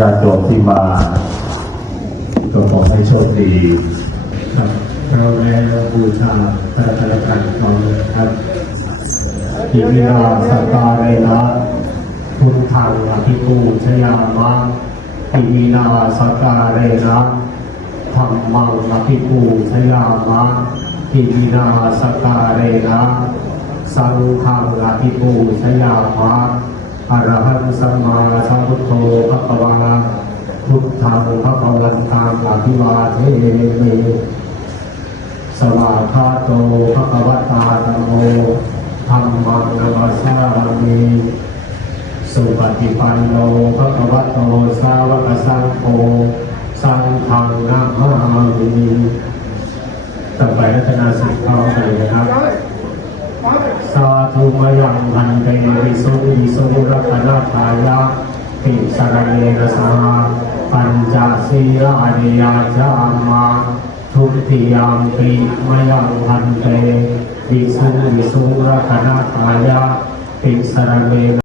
ญาติโยมที่มาก็ขอให้โชคดีครับเราได้บูชาพระราชทานของครับอิมินาสการเรนะพุทธังอภิปูชยามะอิมินาสการเรนะธัมมังอภิปูชยามะอิมินาสการเรนะสังฆังอภิปูชยามะอรหังสัมมาสัมพุทโธภะคะวะพุทธังภะคะวันตังอภิวาเทมิสวากขาโตภะคะวะตาธัมโมธัมมังนัมสสามิสุปฏิปันโนภะคะวะโตสาวกสังโฆสังฆังนะมามิต่อไปรัตนาสิกขาไปนะครับสาธุมยังพันเตวิสุงวิสุงรัตนาทายะติสรเนนะสหปัญจศีลานิยาจามาทุติยามปิมยังพันเตวิสุงวิสุงรัตนาทายะติสรเน